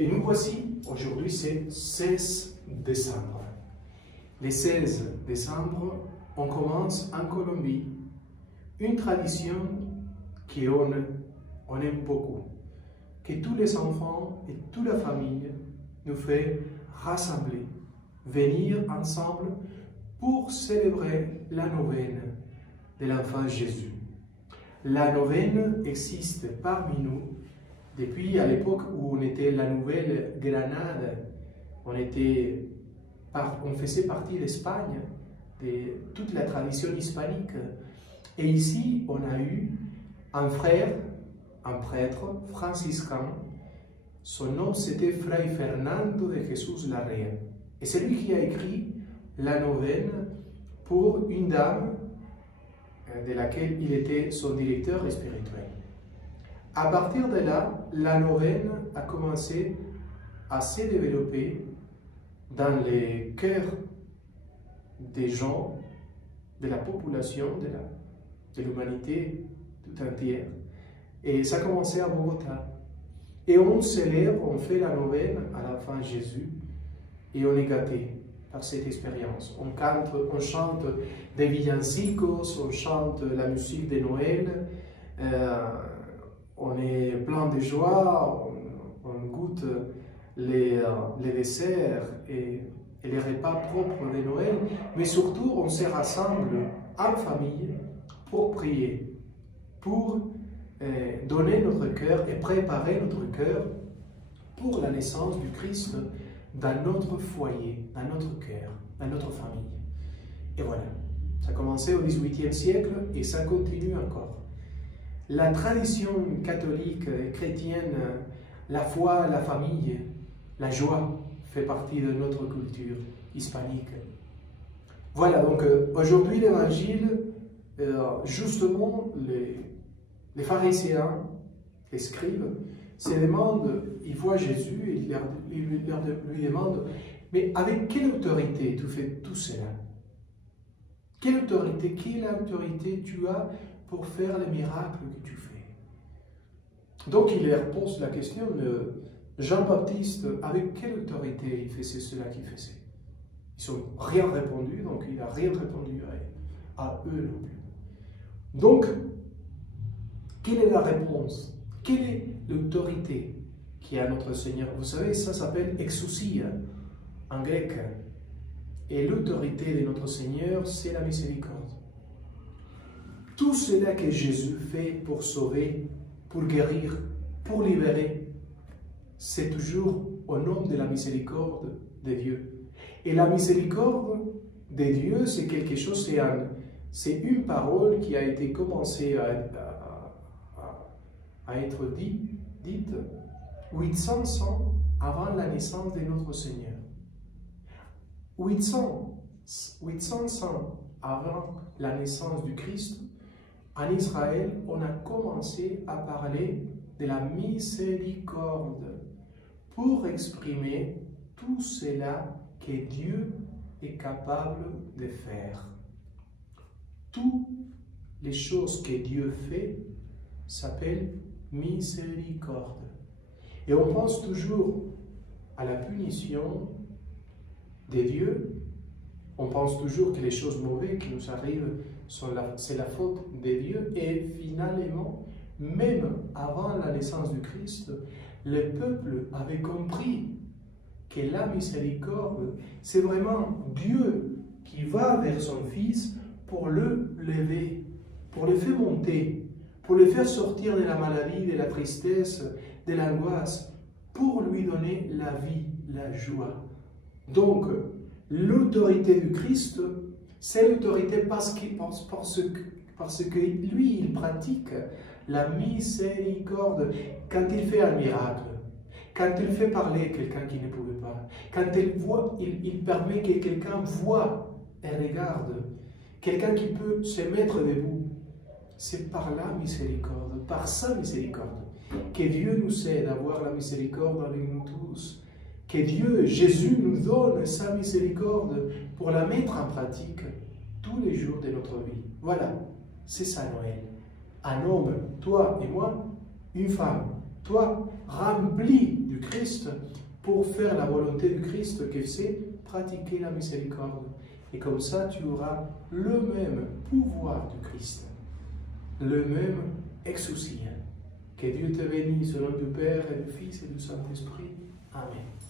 Et nous voici, aujourd'hui c'est 16 décembre. Le 16 décembre, on commence en Colombie une tradition qu'on aime beaucoup, que tous les enfants et toute la famille nous fait rassembler, venir ensemble pour célébrer la neuvaine de l'enfant Jésus. La neuvaine existe parmi nous depuis à l'époque où on était la Nouvelle-Granade. On faisait partie d'Espagne, de toute la tradition hispanique. Et ici, on a eu un frère, un prêtre franciscain. Son nom, c'était Fray Fernando de Jesús Larrea. Et c'est lui qui a écrit la neuvaine pour une dame de laquelle il était son directeur spirituel. À partir de là, la neuvaine a commencé à se développer dans les cœurs des gens, de la population, de l'humanité tout entière. Et ça a commencé à Bogota. Et on célèbre, on fait la neuvaine à l'enfant Jésus et on est gâté par cette expérience. On chante des villancicos, on chante la musique de Noël, on est plein de joie, on goûte les desserts et les repas propres de Noël, mais surtout on se rassemble en famille pour prier, pour donner notre cœur et préparer notre cœur pour la naissance du Christ dans notre foyer, dans notre cœur, dans notre famille. Et voilà, ça a commencé au XVIIIe siècle et ça continue encore. La tradition catholique et chrétienne, la foi, la famille, la joie fait partie de notre culture hispanique. Voilà, donc aujourd'hui l'évangile, justement, les pharisiens, les scribes, se demandent, ils voient Jésus et ils lui demandent, mais avec quelle autorité tu fais tout cela? Quelle autorité tu as pour faire les miracles que tu fais? Donc il leur pose la question, Jean-Baptiste, avec quelle autorité il faisait cela qu'il faisait? Ils n'ont rien répondu, donc il n'a rien répondu à eux non plus. Donc, quelle est la réponse? Quelle est l'autorité qui a notre Seigneur? Vous savez, ça s'appelle exousia en grec. Et l'autorité de notre Seigneur, c'est la miséricorde. Tout cela que Jésus fait pour sauver, pour guérir, pour libérer, c'est toujours au nom de la miséricorde de Dieu. Et la miséricorde de Dieu, c'est quelque chose, c'est une parole qui a été commencée à être dite 800 ans avant la naissance de notre Seigneur. 800 ans avant la naissance du Christ, en Israël, on a commencé à parler de la miséricorde pour exprimer tout cela que Dieu est capable de faire. Toutes les choses que Dieu fait s'appellent miséricorde. Et on pense toujours à la punition de Dieu. On pense toujours que les choses mauvaises qui nous arrivent, c'est la faute de Dieu. Et finalement, même avant la naissance du Christ, le peuple avait compris que la miséricorde, c'est vraiment Dieu qui va vers son Fils pour le lever, pour le faire monter, pour le faire sortir de la maladie, de la tristesse, de l'angoisse, pour lui donner la vie, la joie. Donc, l'autorité du Christ, c'est l'autorité parce que lui, il pratique la miséricorde quand il fait un miracle, quand il fait parler quelqu'un qui ne pouvait pas, quand il permet que quelqu'un voit et regarde, quelqu'un qui peut se mettre debout. C'est par la miséricorde, par sa miséricorde, que Dieu nous aide à avoir la miséricorde avec nous tous. Que Dieu, Jésus, nous donne sa miséricorde pour la mettre en pratique tous les jours de notre vie. Voilà, c'est ça Noël. Un homme, toi et moi, une femme, toi, rempli du Christ, pour faire la volonté du Christ, que c'est pratiquer la miséricorde. Et comme ça, tu auras le même pouvoir du Christ, le même exousia. Que Dieu te bénisse au nom du Père et du Fils et du Saint-Esprit. Amen.